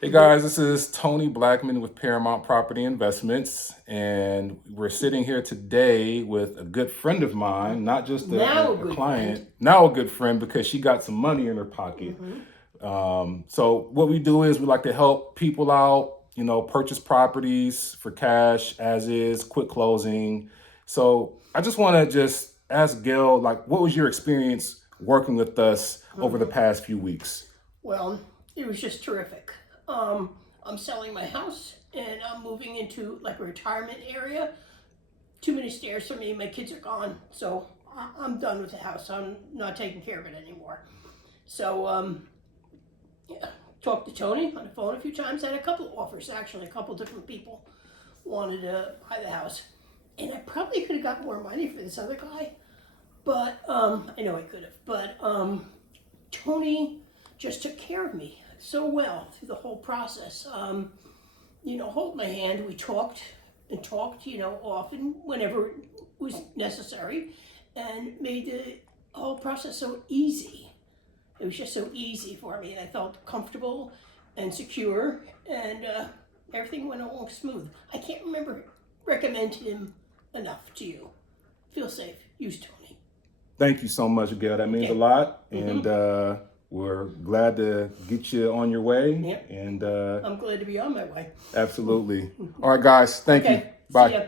Hey guys, this is Tony Blackman with Paramount Property Investments, and we're sitting here today with a good friend of mine, not just Now a a good client, friend. now a good friend because she got some money in her pocket. So what we do is we like to help people out, purchase properties for cash, as is, quick closing. So I just want to just ask Gail, like, what was your experience working with us over the past few weeks? Well, it was just terrific. I'm selling my house and I'm moving into like a retirement area. 2 minute stairs from me. My kids are gone, so I'm done with the house. I'm not taking care of it anymore. So yeah, talked to Tony on the phone a few times. I had a couple of offers actually. A couple different people wanted to buy the house, and I probably could have got more money for this other guy, but I know I could have. But Tony just took care of me so well through the whole process. Hold my hand. We talked and talked, often whenever it was necessary, and made the whole process so easy. It was just so easy for me, and I felt comfortable and secure, and everything went along smooth. I can't recommend him enough to you. Feel safe. Use Tony. Thank you so much, Gail. That means a Okay. lot. And we're glad to get you on your way. Yep. And I'm glad to be on my way. absolutely. All right, guys. Thank you. Okay. See Bye. ya.